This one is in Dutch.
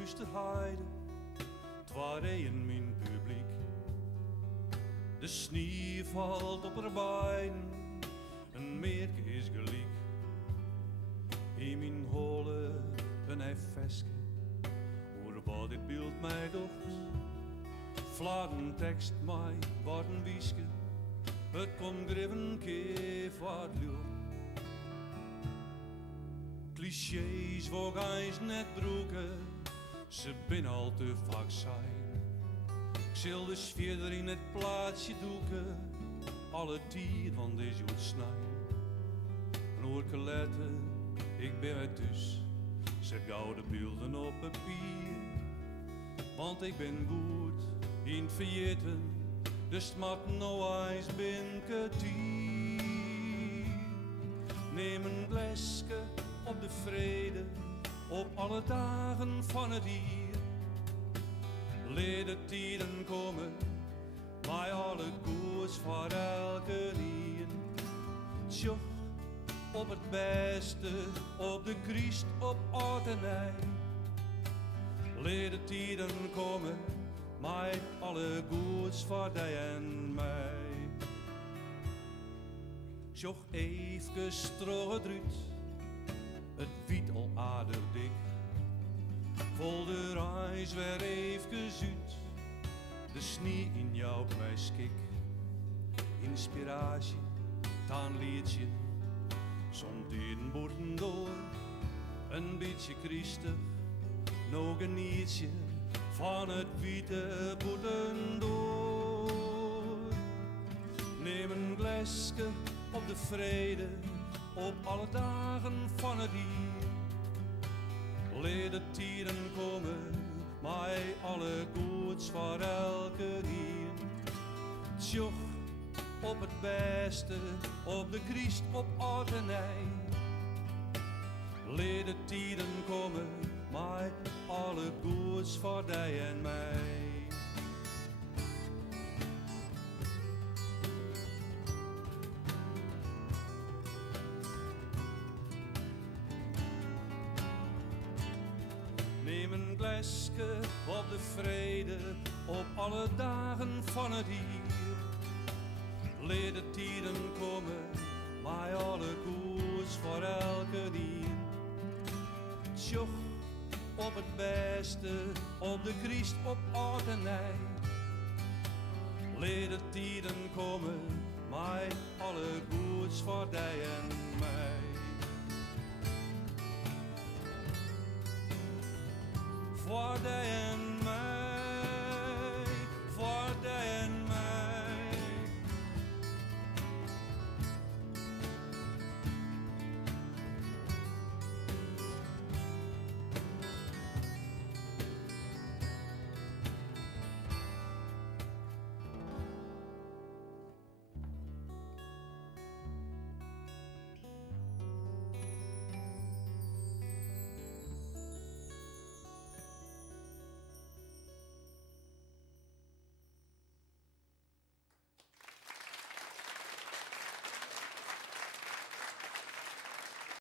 huis te heide, twaar in mijn publiek. De sneeuw valt op haar beiden, een merk is gelijk. In mijn holle een hefeske, hoe wat dit beeld mij docht. Vladen tekst mij wat een wieske, het komt griffen keer wat lucht. Clichés wou eens net broeken, ze bin al te vaak zijn. Ik zal de sfeer in het plaatsje doeken, alle tijd van deze jood snijden. Een letten, ik ben weer thuis, zet gouden beelden op papier. Want ik ben goed in het vergeten, dus het mag nou eens bin kwartier. Neem een glaasje op de vrede, op alle dagen van het hier. Leer de tijden komen, bij alle koers voor elke nier. Tjoch, op het beste, op de Christ, op oud en ei. Leer de tijden komen, bij alle koers voor die en mij. Tjoch, even stroge druut, het wiet al aardig dik. Vol de reis weer even uit, de sneeuw in jouw kwijskik. Inspiratie, taan liedje, soms in boerten door. Een beetje christig, nog een nietje van het witte boerten door. Neem een glaasje op de vrede, op alle dagen van het hier. Leer de tijden komen, mij alle goeds voor elke dier. Tjoch, op het beste, op de Christ, op oud en ei. Leer de tijden komen, mij alle goeds voor die en mij. Neem een glaasje op de vrede, op alle dagen van het hier. Leer de tijden komen, bij alle koers voor elke dier. Tjoch, op het beste, op de Christ, op oud en ei. Leer de tijden komen, bij alle koers voor die en mij. For the